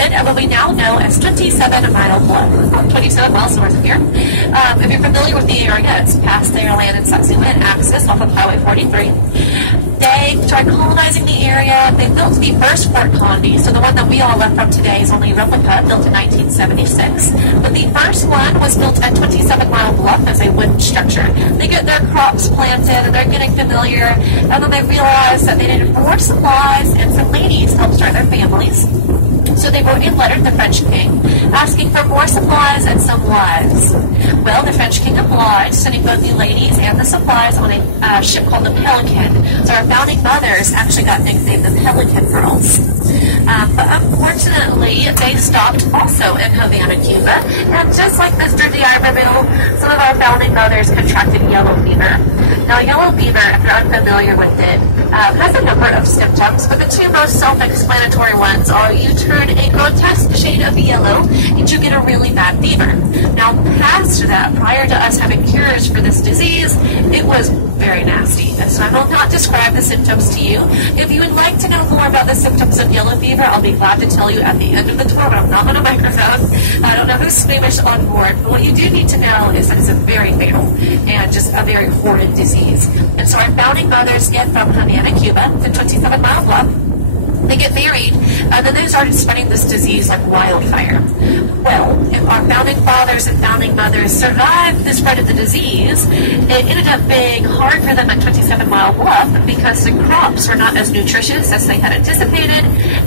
located at what we now know as 27 Mile Bluff, 27 miles north of here. If you're familiar with the area, it's past the Land and Satsuma Axis off of Highway 43. They tried colonizing the area. They built the first Fort Condi, so the one that we all left from today is only a replica, built in 1976. But the first one was built at 27 Mile Bluff as a wooden structure. They get their crops planted, and they're getting familiar, and then they realized that they needed more supplies and some ladies to help start their families. So they wrote a letter to the French king, asking for more supplies and some wives. Well, the French king obliged, sending both the ladies and the supplies on a ship called the Pelican. So our founding mothers actually got nicknamed the Pelican Girls. But unfortunately, they stopped also in Havana, Cuba. And just like Mr. D'Iberville, some of our founding mothers contracted yellow fever. Now, yellow fever, if you're unfamiliar with it, has a number of symptoms, but the two most self-explanatory ones are you turn a grotesque shade of yellow and you get a really bad fever. Now, past that, prior to us having cures for this disease, it was very nasty. And so I will not describe the symptoms to you. If you would like to know more about the symptoms of yellow fever, I'll be glad to tell you at the end of the tour, but I'm not on a microphone. I don't know who's squeamish on board, but what you do need to know is that it's a very fatal and just a very horrid disease. And so our founding mothers get from Havana, Cuba to 27 Mile Bluff. They get married, and then they started spreading this disease like wildfire. Well, if our founding fathers and founding mothers survived the spread of the disease, it ended up being hard for them at 27 Mile Bluff because the crops were not as nutritious as they had anticipated,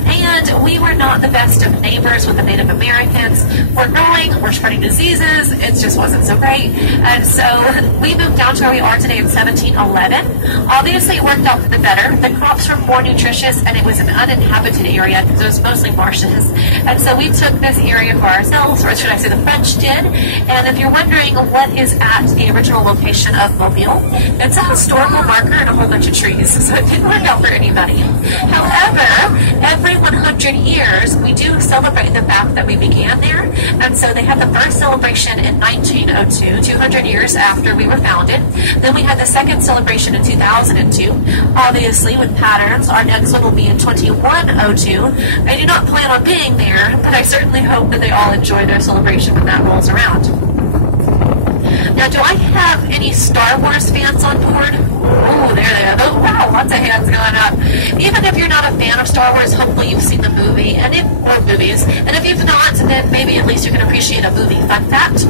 and we were not the best of neighbors with the Native Americans. We're growing, we're spreading diseases, it just wasn't so great. And so we moved down to where we are today in 1711. Obviously, it worked out for the better. The crops were more nutritious, and it was an uninhabited area because it was mostly marshes. And so we took this area for ourselves, or should I say the French did. And if you're wondering what is at the original location of Mobile, it's a historical marker and a whole bunch of trees, so it didn't work out for anybody. However, every 100 years, we do celebrate the fact that we began there. And so they had the first celebration in 1902, 200 years after we were founded. Then we had the second celebration in 2002. Obviously, with patterns, our next one will be in 2102. I do not plan on being there, but I certainly hope that they all enjoy their celebration when that rolls around. Now, do I have any Star Wars fans on board? Oh, there they are. Oh, wow, lots of hands going up. Even if you're not a fan of Star Wars, hopefully you've seen the movie, or movies. And if you've not, then maybe at least you can appreciate a movie. Fun fact,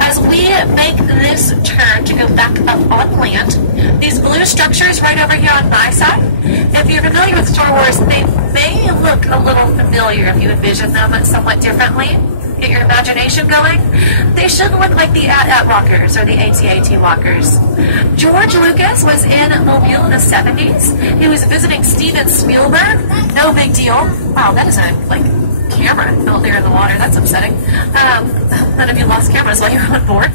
as we make this turn to go back up on land, these blue structures right over here on my side, if you're familiar with Star Wars, they may look a little familiar if you envision them somewhat differently. Get your imagination going. They should look like the AT-AT walkers or the AT-AT walkers. George Lucas was in Mobile in the 70s. He was visiting Steven Spielberg. No big deal. Wow, that is a camera out there in the water. That's upsetting. None of you lost cameras while you were on board.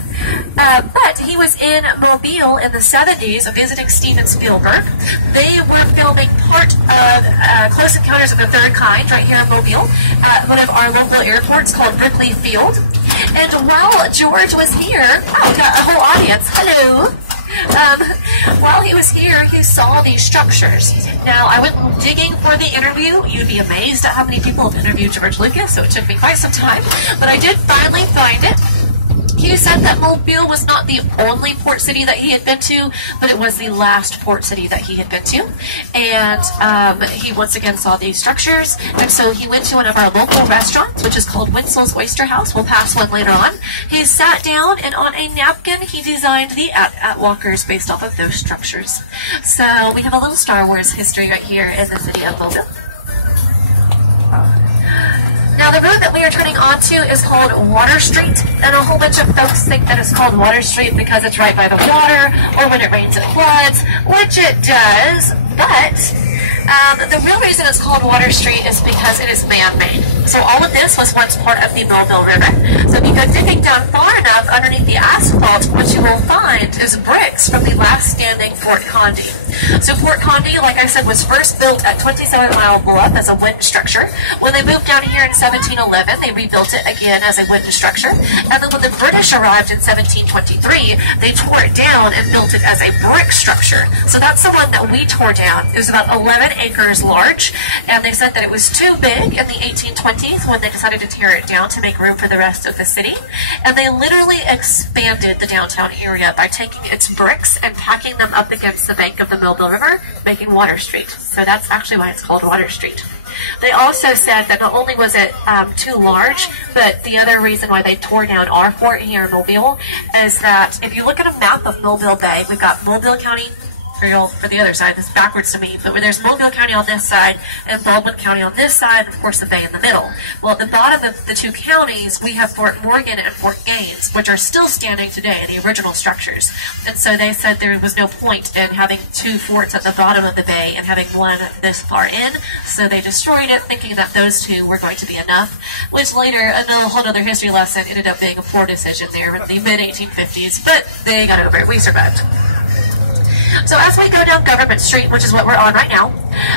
But he was in Mobile in the 70s visiting Steven Spielberg. They were filming part of Close Encounters of the Third Kind right here in Mobile at one of our local airports called Wrigley Field. And while George was here, got a whole audience. Hello. While he was here, he saw these structures. Now, I went digging for the interview. You'd be amazed at how many people have interviewed George Lucas, so it took me quite some time. But I did finally find it. He said that Mobile was not the only port city that he had been to, but it was the last port city that he had been to. And he once again saw these structures. And so he went to one of our local restaurants, which is called Winslow's Oyster House. We'll pass one later on. He sat down, and on a napkin, he designed the AT-AT walkers based off of those structures. So we have a little Star Wars history right here in the city of Mobile. Now, the road that we are turning onto is called Water Street, and a whole bunch of folks think that it's called Water Street because it's right by the water, or when it rains it floods, which it does, but the real reason it's called Water Street is because it is man-made. So all of this was once part of the Mobile River. So if you go digging down far enough underneath the asphalt, what you will find is bricks from the last standing Fort Condi. So Fort Condi, like I said, was first built at 27 Mile Bluff as a wooden structure. When they moved down here in 1711, they rebuilt it again as a wooden structure. And then when the British arrived in 1723, they tore it down and built it as a brick structure. So that's the one that we tore down. It was about 11 acres large, and they said that it was too big in the 1820s when they decided to tear it down to make room for the rest of the city. And they literally expanded the downtown area by taking its bricks and packing them up against the bank of the Mobile River, making Water Street. So that's actually why it's called Water Street. They also said that not only was it too large, but the other reason why they tore down our fort here in Mobile is that if you look at a map of Mobile Bay, we've got Mobile County, for the other side, this is backwards to me, but there's Mobile County on this side and Baldwin County on this side, and of course the bay in the middle. Well, at the bottom of the two counties, we have Fort Morgan and Fort Gaines, which are still standing today, the original structures. And so they said there was no point in having two forts at the bottom of the bay and having one this far in, so they destroyed it, thinking that those two were going to be enough, which later, a whole other history lesson, ended up being a poor decision there in the mid-1850s, but they got over it. We survived. So as we go down Government Street, which is what we're on right now,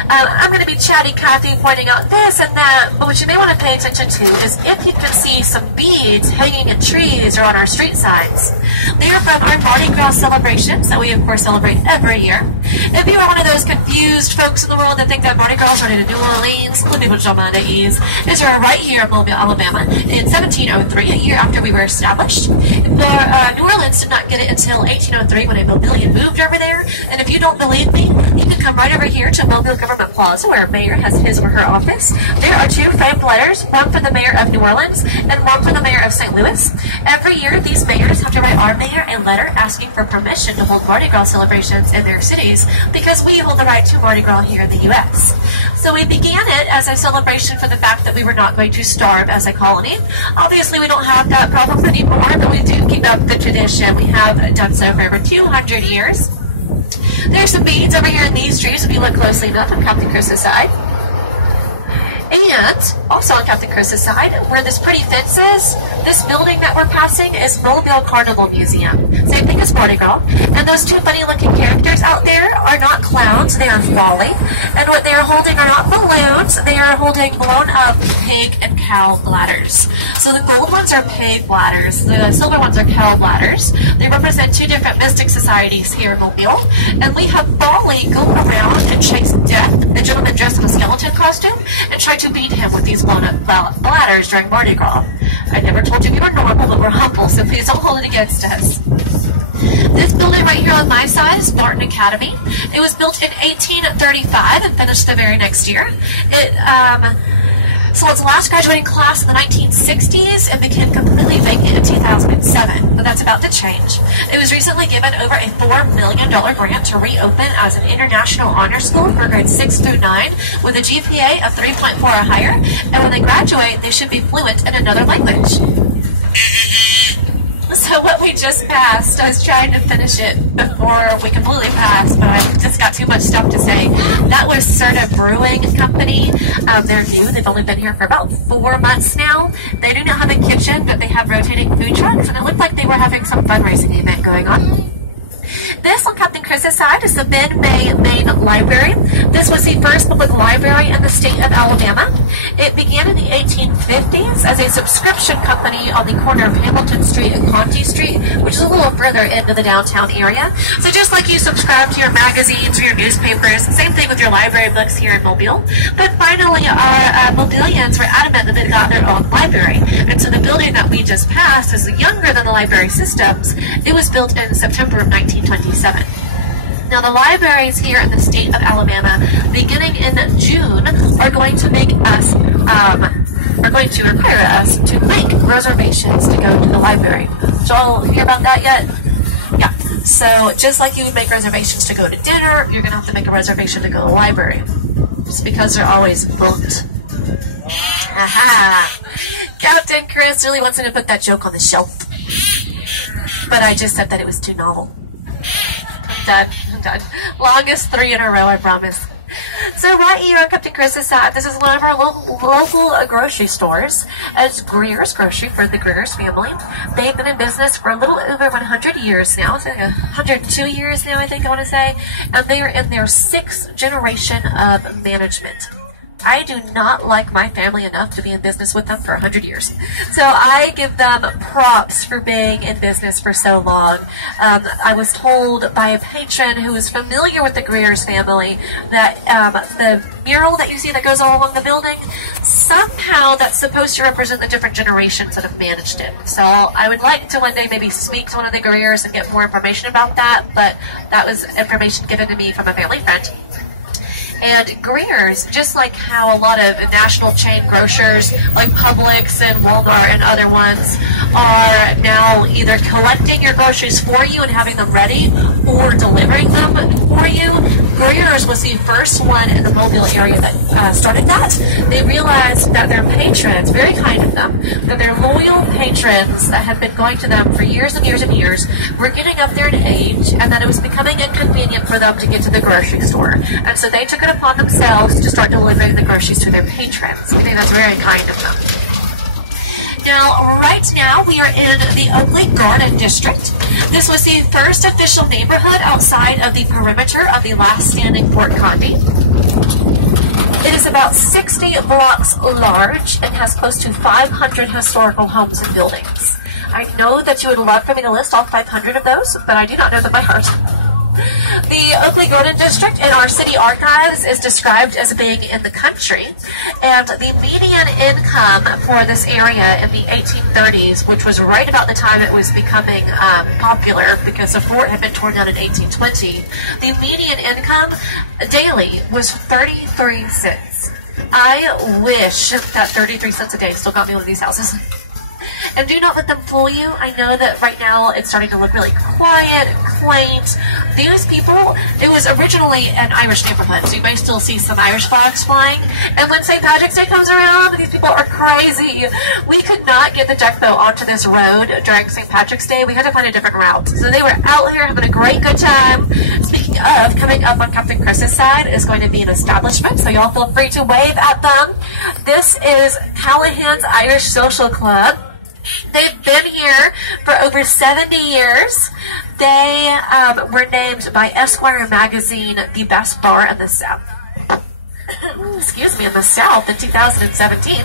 I'm going to be chatty Cathy, pointing out this and that, but what you may want to pay attention to is if you can see some beads hanging in trees or on our street signs. They are from our Mardi Gras celebrations that we of course celebrate every year. If you are one of those confused folks in the world that think that Mardi Gras started in New Orleans, let me put you on my knees. These are right here in Mobile, Alabama, in 1703, a year after we were established. New Orleans did not get it until 1803 when a Mobilian moved over there. And if you don't believe me, you can come right over here to Mobile Government Plaza, where a mayor has his or her office. There are two framed letters, one for the mayor of New Orleans and one for the mayor of St. Louis. Every year, these mayors have to write our mayor a letter asking for permission to hold Mardi Gras celebrations in their cities, because we hold the right to Mardi Gras here in the U.S. So we began it as a celebration for the fact that we were not going to starve as a colony. Obviously, we don't have that problem anymore, but we do keep up the tradition. We have done so for over 200 years. There's some beads over here in these trees if you look closely enough on Captain Chris's side. And also on Captain Chris's side, where this pretty fence is, this building that we're passing is Mobile Carnival Museum. Same thing as Mardi Gras. And those two funny looking characters out there are not clowns, they are Folly. And what they are holding are not balloons, they are holding blown up pig and cow bladders. So the gold ones are pig bladders, the silver ones are cow bladders. They represent two different mystic societies here in Mobile. And we have Folly go around and chase Death, a gentleman dressed in a skeleton costume, and try to beat him with these blown up bladders during Mardi Gras. I never told you we were normal, but we're humble, so please don't hold it against us. This building right here on my side is Barton Academy. It was built in 1835 and finished the very next year. So its last graduating class in the 1960s and became completely vacant in 2007, but that's about to change. It was recently given over a $4 million grant to reopen as an international honor school for grades 6 through 9 with a GPA of 3.4 or higher, and when they graduate, they should be fluent in another language. So what we just passed, I was trying to finish it before we completely passed, but I just got too much stuff to say. That was Serta Brewing Company. They're new. They've only been here for about 4 months now. They do not have a kitchen, but they have rotating food trucks, and it looked like they were having some fundraising event going on. This on Captain Chris's side is the Ben May Main Library. This was the first public library in the state of Alabama. It began in the 1850s as a subscription company on the corner of Hamilton Street and Conti Street, which is a little further into the downtown area. So just like you subscribe to your magazines or your newspapers, same thing with your library books here in Mobile. But finally, our Mobilians were adamant that they got their own library. And so the building that we just passed is younger than the library systems. It was built in September of 1927. Now the libraries here in the state of Alabama, beginning in June, are going to make us, are going to require us to make reservations to go to the library. Did y'all hear about that yet? Yeah. So just like you would make reservations to go to dinner, you're going to have to make a reservation to go to the library. Just because they're always booked. Aha! Captain Chris really wants me to put that joke on the shelf. But I just said that it was too novel. I'm done. Longest 3 in a row, I promise. So right here on Captain Chris's side, this is one of our local grocery stores. It's Greer's Grocery for the Greer's family. They've been in business for a little over 100 years now. It's like 102 years now, I think I want to say. And they are in their 6th generation of management. I do not like my family enough to be in business with them for 100 years. So I give them props for being in business for so long. I was told by a patron who is familiar with the Greer's family that the mural that you see that goes all along the building, somehow that's supposed to represent the different generations that have managed it. So I would like to one day maybe speak to one of the Greers and get more information about that, but that was information given to me from a family friend. And Greer's, just like how a lot of national chain grocers like Publix and Walmart and other ones are now either collecting your groceries for you and having them ready or delivering them for you, Greer's was the first one in the Mobile area that started that. They realized that their patrons, very kind of them, that their loyal patrons that had been going to them for years and years and years were getting up there in age, and that it was becoming inconvenient for them to get to the grocery store. And so they took it upon themselves to start delivering the groceries to their patrons. I think that's very kind of them. Now, right now, we are in the Oakley Garden District. This was the first official neighborhood outside of the perimeter of the last standing Fort Condé. It is about 60 blocks large and has close to 500 historical homes and buildings. I know that you would love for me to list all 500 of those, but I do not know them by heart. The Oakley Garden District in our city archives is described as being in the country, and the median income for this area in the 1830s, which was right about the time it was becoming popular because the fort had been torn down in 1820, the median income daily was 33 cents. I wish that 33 cents a day still got me one of these houses. And do not let them fool you. I know that right now it's starting to look really quiet, quaint. These people, it was originally an Irish neighborhood, so you may still see some Irish flags flying. And when St. Patrick's Day comes around, these people are crazy. We could not get the deck boat onto this road during St. Patrick's Day. We had to find a different route. So they were out here having a great good time. Speaking of, coming up on Captain Chris's side is going to be an establishment, so y'all feel free to wave at them. This is Callahan's Irish Social Club. They've been here for over 70 years. They were named by Esquire magazine the best bar in the South. Excuse me, in the South in 2017.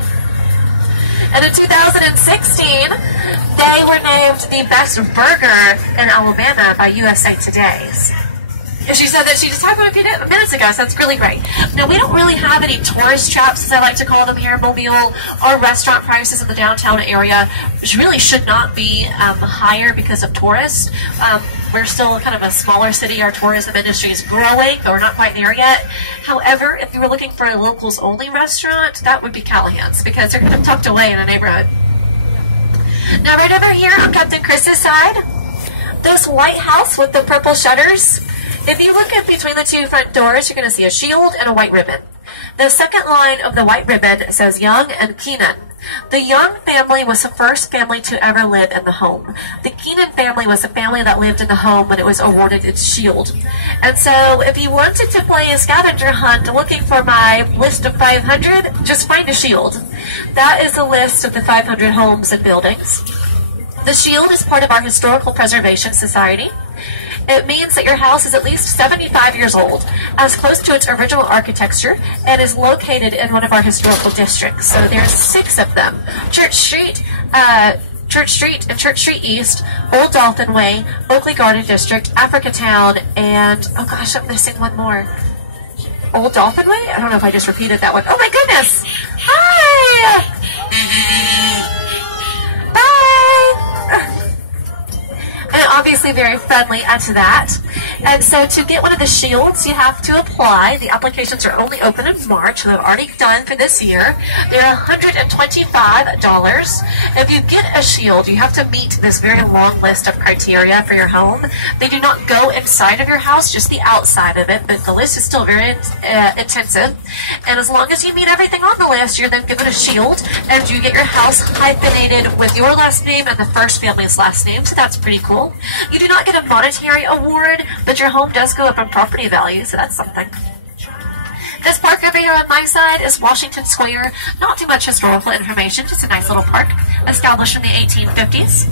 And in 2016, they were named the best burger in Alabama by USA Today. She said that she just talked about a few minutes ago, so that's really great. Now, we don't really have any tourist traps, as I like to call them here in Mobile. Our restaurant prices in the downtown area really should not be higher because of tourists. We're still kind of a smaller city. Our tourism industry is growing, but we're not quite there yet. However, if you were looking for a locals-only restaurant, that would be Callahan's, because they're kind of tucked away in a neighborhood. Now, right over here on Captain Chris's side, this White House with the purple shutters. If you look in between the two front doors, you're going to see a shield and a white ribbon. The second line of the white ribbon says Young and Keenan. The Young family was the first family to ever live in the home. The Keenan family was the family that lived in the home when it was awarded its shield. And so if you wanted to play a scavenger hunt looking for my list of 500, just find a shield. That is a list of the 500 homes and buildings. The shield is part of our Historical Preservation Society. It means that your house is at least 75 years old, as close to its original architecture, and is located in one of our historical districts. So there's 6 of them. Church Street and Church Street East, Old Dolphin Way, Oakley Garden District, Africatown, and, oh gosh, I'm missing one more. Old Dolphin Way? I don't know if I just repeated that one. Oh my goodness! Hi! Bye! And obviously very friendly to that. And so to get one of the shields, you have to apply. The applications are only open in March, so they're already done for this year. They're $125. If you get a shield, you have to meet this very long list of criteria for your home. They do not go inside of your house, just the outside of it, but the list is still very intensive. And as long as you meet everything on the list, you're then given a shield, and you get your house hyphenated with your last name and the first family's last name, so that's pretty cool. You do not get a monetary award, but your home does go up in property value, so that's something. This park over here on my side is Washington Square. Not too much historical information, just a nice little park established in the 1850s.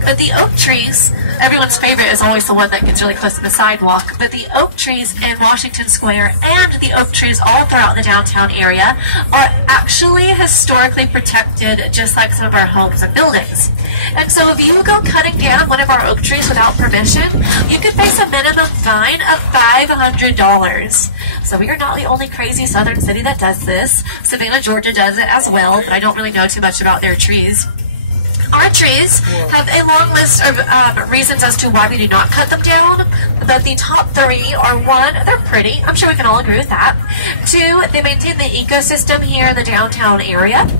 But the oak trees, everyone's favorite is always the one that gets really close to the sidewalk, but the oak trees in Washington Square and the oak trees all throughout the downtown area are actually historically protected, just like some of our homes and buildings. And so if you go cutting down one of our oak trees without permission, you could face a minimum fine of $500. So we are not the only crazy southern city that does this. Savannah, Georgia does it as well, but I don't really know too much about their trees. Our trees have a long list of reasons as to why we do not cut them down, but the top three are: one, they're pretty. I'm sure we can all agree with that. Two, they maintain the ecosystem here in the downtown area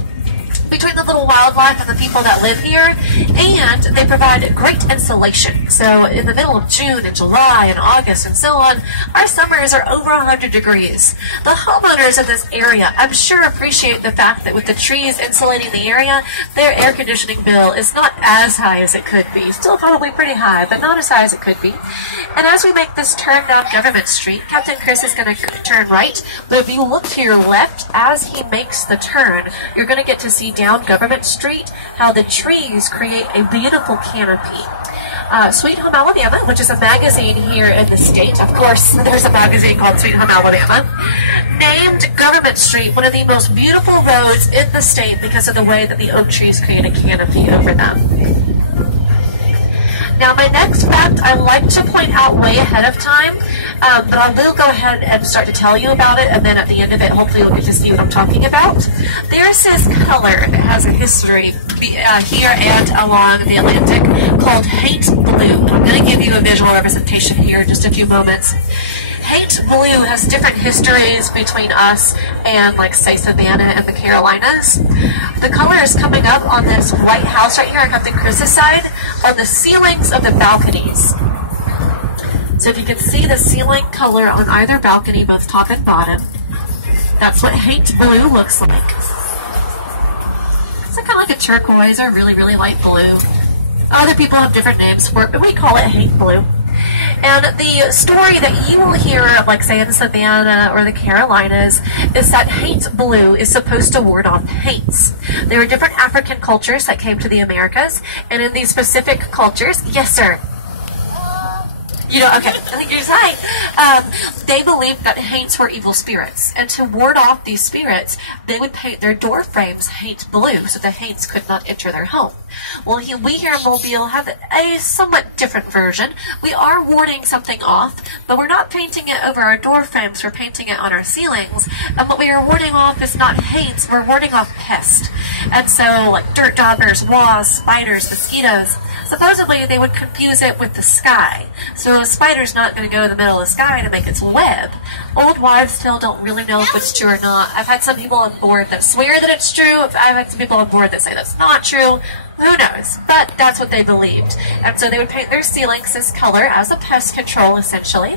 between the little wildlife and the people that live here, and they provide great insulation. So in the middle of June and July and August and so on, our summers are over 100 degrees. The homeowners of this area, I'm sure, appreciate the fact that with the trees insulating the area, their air conditioning bill is not as high as it could be. Still probably pretty high, but not as high as it could be. And as we make this turn down Government Street, Captain Chris is going to turn right, but if you look to your left as he makes the turn, you're going to get to see down Government Street how the trees create a beautiful canopy. Sweet Home Alabama, which is a magazine here in the state, of course there's a magazine called Sweet Home Alabama, named Government Street one of the most beautiful roads in the state because of the way that the oak trees create a canopy over them. Now, my next fact I like to point out way ahead of time, but I will go ahead and start to tell you about it, and then at the end of it, hopefully you'll get to see what I'm talking about. There's this color that has a history here and along the Atlantic called Hate Blue. I'm going to give you a visual representation here in just a few moments. Hate Blue has different histories between us and, like, say, Savannah and the Carolinas. The color is coming up on this White House right here on Captain Chris's side on the ceilings of the balconies. So if you can see the ceiling color on either balcony, both top and bottom, that's what Hate Blue looks like. It's kind of like a turquoise or really, really light blue. Other people have different names for it, but we call it Hate Blue. And the story that you will hear of, like, say, in Savannah or the Carolinas, is that Hate Blue is supposed to ward off hates. There were different African cultures that came to the Americas, and in these specific cultures, yes, sir. You know, okay, I think you're right. They believed that hates were evil spirits, and to ward off these spirits, they would paint their door frames Hate Blue so the hates could not enter their home. Well, we here in Mobile have a somewhat different version. We are warding something off, but we're not painting it over our door frames, we're painting it on our ceilings. And what we are warding off is not hates, we're warding off pests. And so, like dirt daughters, wasps, spiders, mosquitoes, supposedly they would confuse it with the sky. So a spider's not going to go in the middle of the sky to make its web. Old wives still don't really know if it's true or not. I've had some people on board that swear that it's true. I've had some people on board that say that's not true. Who knows? But that's what they believed. And so they would paint their ceilings this color as a pest control, essentially.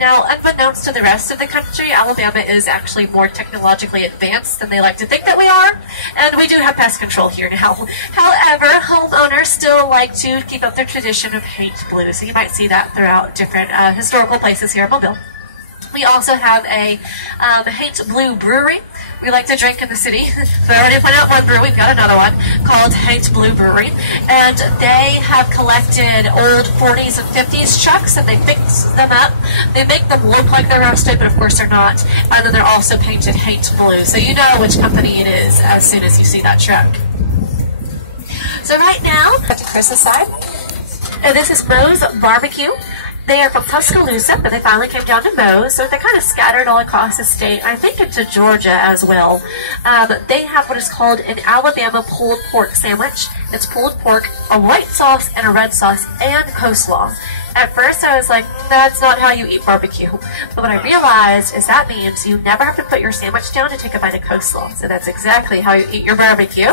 Now, unbeknownst to the rest of the country, Alabama is actually more technologically advanced than they like to think that we are. And we do have pest control here now. However, homeowners still like to keep up their tradition of Hate Blue. So you might see that throughout different historical places here in Mobile. We also have a Hate Blue brewery. We like to drink in the city. So I already pointed out one brewery. We've got another one called Hate Blue Brewery. And they have collected old 40s and 50s trucks, and they fix them up. They make them look like they're roasted, but of course they're not. And then they're also painted Hate Blue. So you know which company it is as soon as you see that truck. So right now, to Chris's side, this is Moe's Barbecue. They are from Tuscaloosa, but they finally came down to Moe's, so they're kind of scattered all across the state, I think into Georgia as well. They have what is called an Alabama pulled pork sandwich. It's pulled pork, a white sauce, and a red sauce, and coleslaw. At first I was like, that's not how you eat barbecue. But what I realized is that means you never have to put your sandwich down to take a bite of coleslaw. So that's exactly how you eat your barbecue.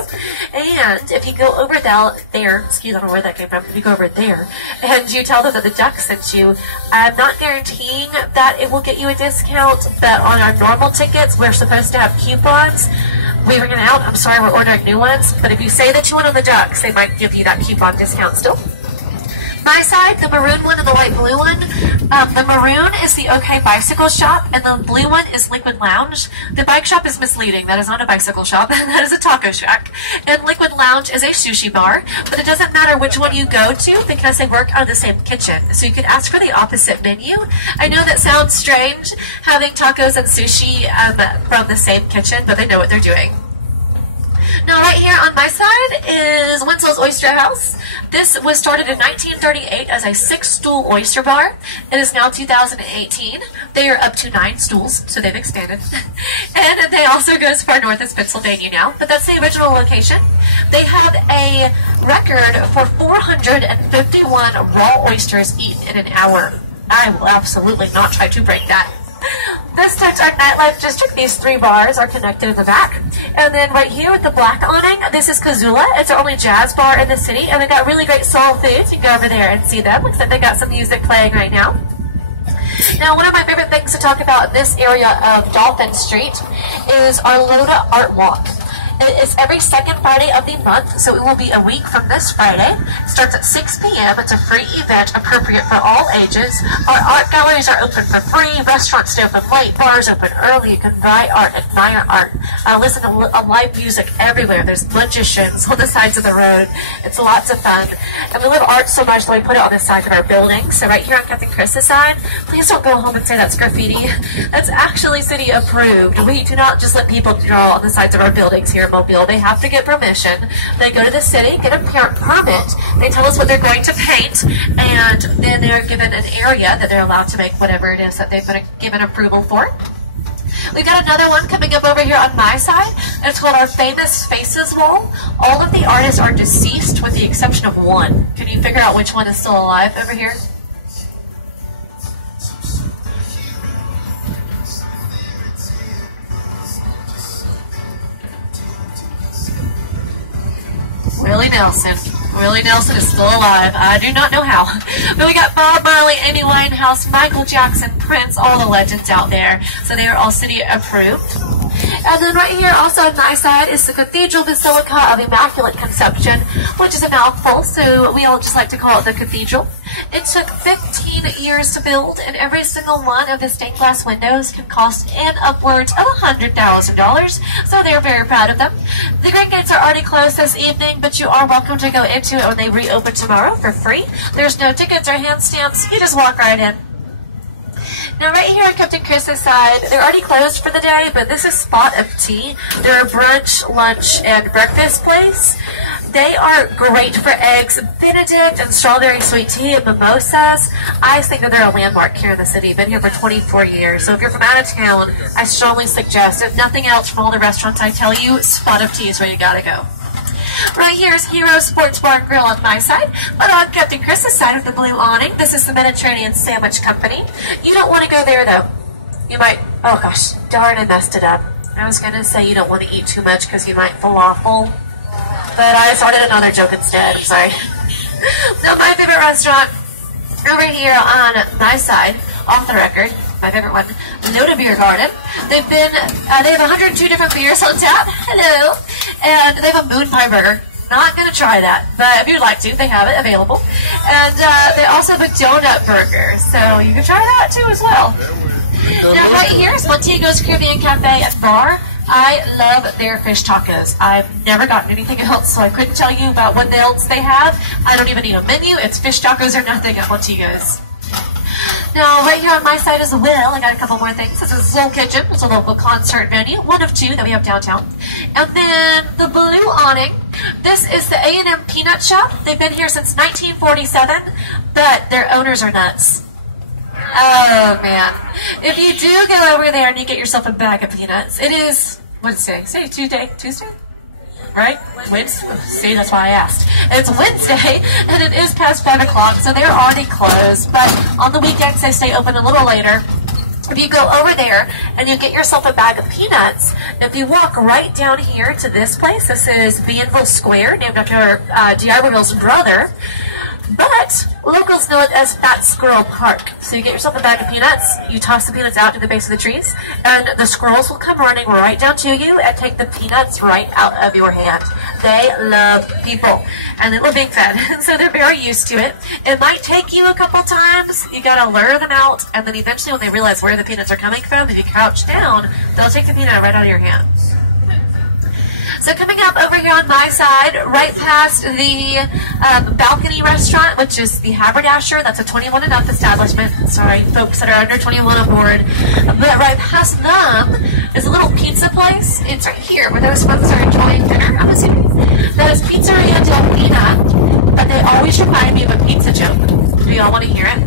And if you go over there, excuse me, I don't know where that came from, if you go over there, and you tell them that the duck sent you, I'm not guaranteeing that it will get you a discount, but on our normal tickets, we're supposed to have coupons. We ran out. I'm sorry, we're ordering new ones. But if you say that you want on the ducks, they might give you that coupon discount still. My side, the maroon one and the light blue one, The maroon is the OK Bicycle Shop, and the blue one is Liquid Lounge. The bike shop is misleading. That is not a bicycle shop. That is a taco shack. And Liquid Lounge is a sushi bar, but it doesn't matter which one you go to because they work out of the same kitchen. So you could ask for the opposite menu. I know that sounds strange, having tacos and sushi from the same kitchen, but they know what they're doing. Now, right here on my side is Winslow's Oyster House. This was started in 1938 as a 6-stool oyster bar. It is now 2018. They are up to 9 stools, so they've expanded. And they also go as far north as Pennsylvania now, but that's the original location. They have a record for 451 raw oysters eaten in an hour. I will absolutely not try to break that. This Touch Art Nightlife District, these 3 bars are connected in the back. And then right here with the black awning, this is Kazula. It's our only jazz bar in the city, and they got really great soul foods. You can go over there and see them. Looks like they got some music playing right now. Now, one of my favorite things to talk about in this area of Dolphin Street is our Loda Art Walk. It is every second Friday of the month, so it will be a week from this Friday. It starts at 6 p.m. It's a free event appropriate for all ages. Our art galleries are open for free. Restaurants stay open late. Bars open early. You can buy art, admire art, listen to live music everywhere. There's magicians on the sides of the road. It's lots of fun. And we love art so much that we put it on the side of our building. So right here on Captain Chris's side, please don't go home and say that's graffiti. That's actually city approved. We do not just let people draw on the sides of our buildings here. Mobile. They have to get permission. They go to the city, get a permit. They tell us what they're going to paint, and then they're given an area that they're allowed to make whatever it is that they've been given approval for. We've got another one coming up over here on my side. It's called our Famous Faces Wall. All of the artists are deceased with the exception of one. Can you figure out which one is still alive over here? Willie Nelson. Willie Nelson is still alive. I do not know how. But we got Bob Marley, Amy Winehouse, Michael Jackson, Prince, all the legends out there. So they are all city approved. And then right here also on my side is the Cathedral Basilica of Immaculate Conception, which is a mouthful, so we all just like to call it the Cathedral. It took 15 years to build, and every single one of the stained glass windows can cost upwards of $100,000, so they're very proud of them. The Great Gates are already closed this evening, but you are welcome to go into it when they reopen tomorrow for free. There's no tickets or hand stamps. You just walk right in. Now right here on Captain Chris's side, they're already closed for the day, but this is Spot of Tea. They're a brunch, lunch, and breakfast place. They are great for eggs Benedict and strawberry sweet tea and mimosas. I think that they're a landmark here in the city. Been here for 24 years. So if you're from out of town, I strongly suggest, if nothing else from all the restaurants I tell you, Spot of Tea is where you gotta go. Right here is Hero Sports Bar and Grill on my side, but on Captain Chris's side of the blue awning, this is the Mediterranean Sandwich Company. You don't want to go there though. You might, oh gosh, darn, I messed it up. I was going to say you don't want to eat too much because you might falafel, but I started another joke instead, I'm sorry. So my favorite restaurant over here on my side, off the record, my favorite one, Loda Beer Garden. They have 102 different beers on tap. Hello. And they have a moon pie burger. Not going to try that, but if you'd like to, they have it available. And they also have a donut burger, so you can try that too as well. Now right here is Montego's Caribbean Cafe and Bar. I love their fish tacos. I've never gotten anything else, so I couldn't tell you about what else they have. I don't even need a menu. It's fish tacos or nothing at Montego's. Now, right here on my side is the Will. I got a couple more things. This is Soul Kitchen. It's a local concert venue, one of 2 that we have downtown. And then the blue awning. This is the A&M Peanut Shop. They've been here since 1947, but their owners are nuts. Oh, man. If you do go over there and you get yourself a bag of peanuts, it is, what's today? Say Tuesday? Right? Wednesday? See, that's why I asked. It's Wednesday, and it is past 5 o'clock, so they're already closed. But on the weekends, they stay open a little later. If you go over there and you get yourself a bag of peanuts, if you walk right down here to this place, this is Bienville Square, named after D'Iberville's brother. But locals know it as Fat Squirrel Park. So you get yourself a bag of peanuts, you toss the peanuts out to the base of the trees, and the squirrels will come running right down to you and take the peanuts right out of your hand. They love people, and they love being fed, so they're very used to it. It might take you a couple times. You gotta lure them out, and then eventually when they realize where the peanuts are coming from, if you crouch down, they'll take the peanut right out of your hand. So coming up over here on my side, right past the balcony restaurant, which is the Haberdasher. That's a 21 and up establishment. Sorry, folks that are under 21 on board. But right past them is a little pizza place. It's right here where those folks are enjoying dinner, I'm assuming. That is Pizzeria Del Pina, but they always remind me of a pizza joke. Do y'all want to hear it?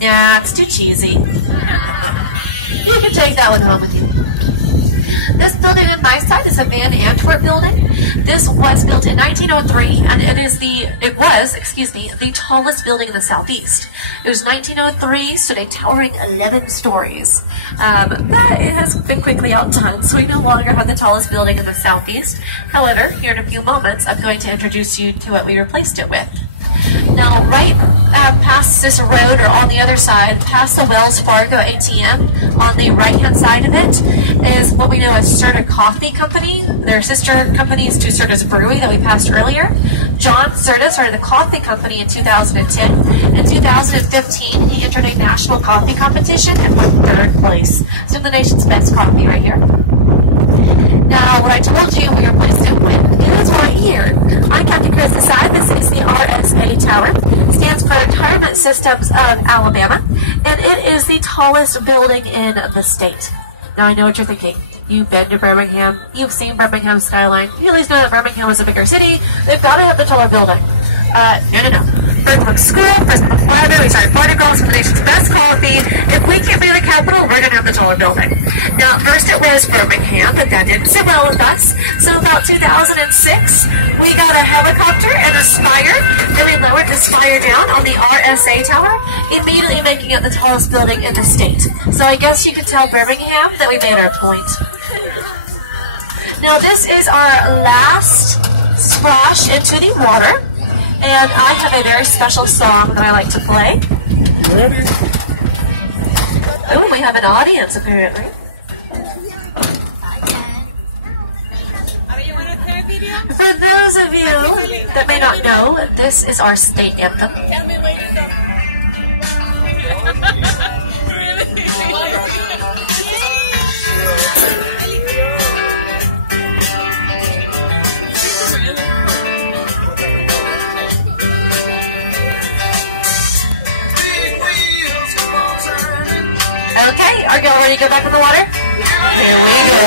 Yeah, it's too cheesy. You can take that one home with you. This building on my side is a Van Antwerp building. This was built in 1903, and it was the tallest building in the southeast. It was 1903, stood a towering 11 stories. But it has been quickly outdone, so we no longer have the tallest building in the southeast. However, here in a few moments, I'm going to introduce you to what we replaced it with. Now, right past this road, or on the other side, past the Wells Fargo ATM, on the right-hand side of it, is what we know as Serta Coffee Company. Their sister companies to Serta's Brewery that we passed earlier. John Serta started the coffee company in 2010. In 2015, he entered a national coffee competition and won 3rd place. So the nation's best coffee right here. Now, what I told you we replaced it with is right here. I'm Captain Chris Desai. This is the RSA Tower. It stands for Retirement Systems of Alabama, and it is the tallest building in the state. Now, I know what you're thinking. You've been to Birmingham. You've seen Birmingham's skyline. You at least know that Birmingham is a bigger city. They've got to have the taller building. No. First Book School, First Book Library, we started Barney Girls for the nation's best coffee. If we can't be the capital, we're going to have the taller building. Now, first it was Birmingham, but that didn't sit well with us. So about 2006, we got a helicopter and a spire, and we lowered the spire down on the RSA Tower, immediately making it the tallest building in the state. So I guess you could tell Birmingham that we made our point. Now, this is our last splash into the water. And I have a very special song that I like to play. Oh, we have an audience apparently. For those of you that may not know, this is our state anthem. Okay, are y'all ready to go back in the water? Here we go.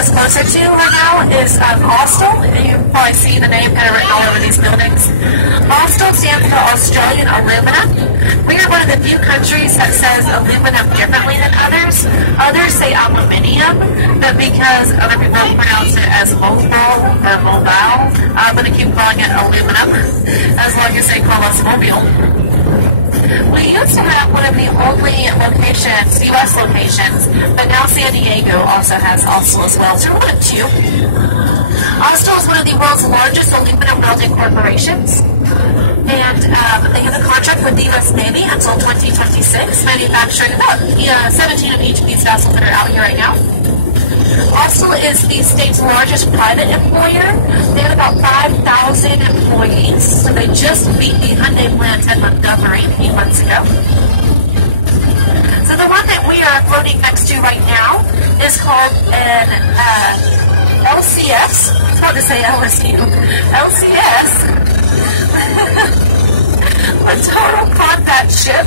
Closer to right now is Austal. You can probably see the name kind of written all over these buildings. Austal stands for Australian Alumina. We are one of the few countries that says aluminum differently than others. Others say aluminium, but because other people pronounce it as mobile or mobile, I'm going to keep calling it aluminum as long as they call us mobile. We used to have one of the only locations, U.S. locations, but now San Diego also has Austal as well, so we're one of two. Austal is one of the world's largest aluminum welding corporations. And they have a contract with the U.S. Navy until 2026, manufacturing about 17 of each of these vessels that are out here right now. Austal is the state's largest private employer. They have about 5,000 employees. So they just beat the Hyundai plant in Montgomery a few months ago. So the one that we are floating next to right now is called an LCS. It's hard to say LSU. LCS. A total combat ship.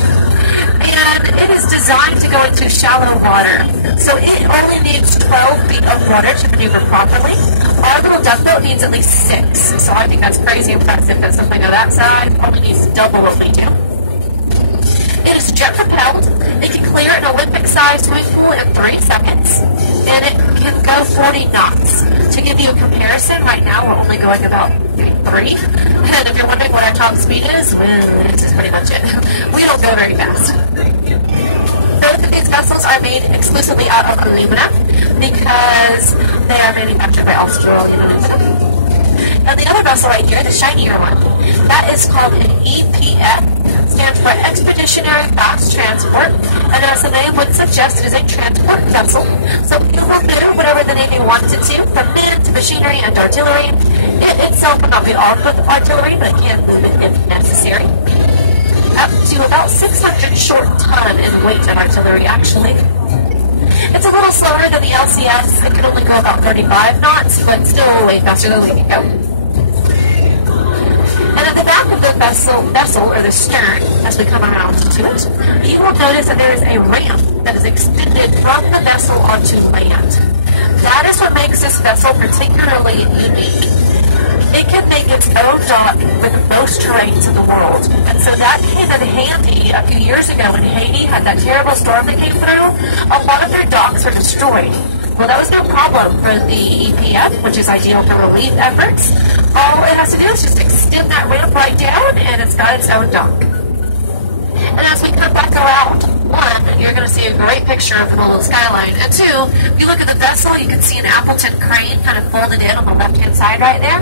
And it is designed to go into shallow water. So it only needs 12 feet of water to maneuver properly. Our little tugboat needs at least 6. So I think that's crazy impressive that something of that size only needs double what we do. It is jet propelled. It can clear an Olympic-sized swimming pool in 3 seconds. And it can go 40 knots. To give you a comparison, right now we're only going about 3. And if you're wondering what our top speed is, well, this is pretty much it. We don't go very fast. Both of these vessels are made exclusively out of aluminum because they are manufactured by Australian Aluminum. Now the other vessel right here, the shinier one, that is called an EPF. Stands for Expeditionary Fast Transport, and as the name would suggest, it is a transport vessel. So it will do whatever the Navy wants it to, from men to machinery and artillery. It itself will not be armed with artillery, but it can move it if necessary. Up to about 600 short ton in weight of artillery, actually. It's a little slower than the LCS. It can only go about 35 knots, but still way faster than we can go. And at the back of the vessel, or the stern, as we come around to it, you will notice that there is a ramp that is extended from the vessel onto land. That is what makes this vessel particularly unique. It can make its own dock with most terrains in the world. And so that came in handy a few years ago when Haiti had that terrible storm that came through. A lot of their docks were destroyed. Well, that was no problem for the EPF, which is ideal for relief efforts. All it has to do is just extend that ramp right down, and it's got its own dock. And as we come back around, 1, you're going to see a great picture of the little skyline. And 2, if you look at the vessel, you can see an Appleton crane kind of folded in on the left-hand side right there.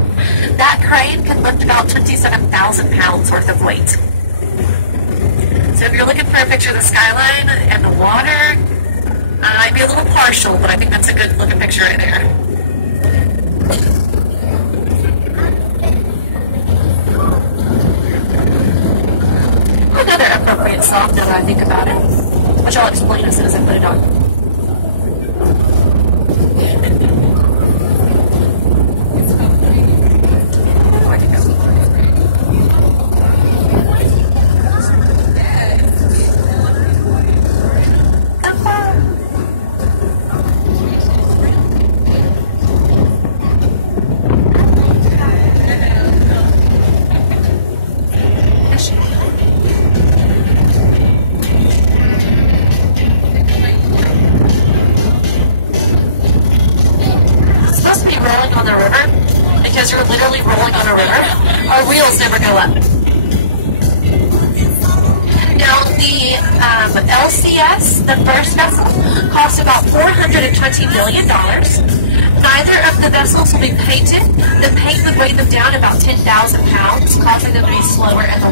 That crane can lift about 27,000 pounds worth of weight. So if you're looking for a picture of the skyline and the water, I'd be a little partial, but I think that's a good looking picture right there. Another appropriate song now that I think about it, which I'll explain as soon as I put it on. Where'd it go? Because you're literally rolling on a river. Our wheels never go up. Now the LCS, the first vessel, cost about $420 million. Neither of the vessels will be painted. The paint would weigh them down about 10,000 pounds, causing them to be slower in the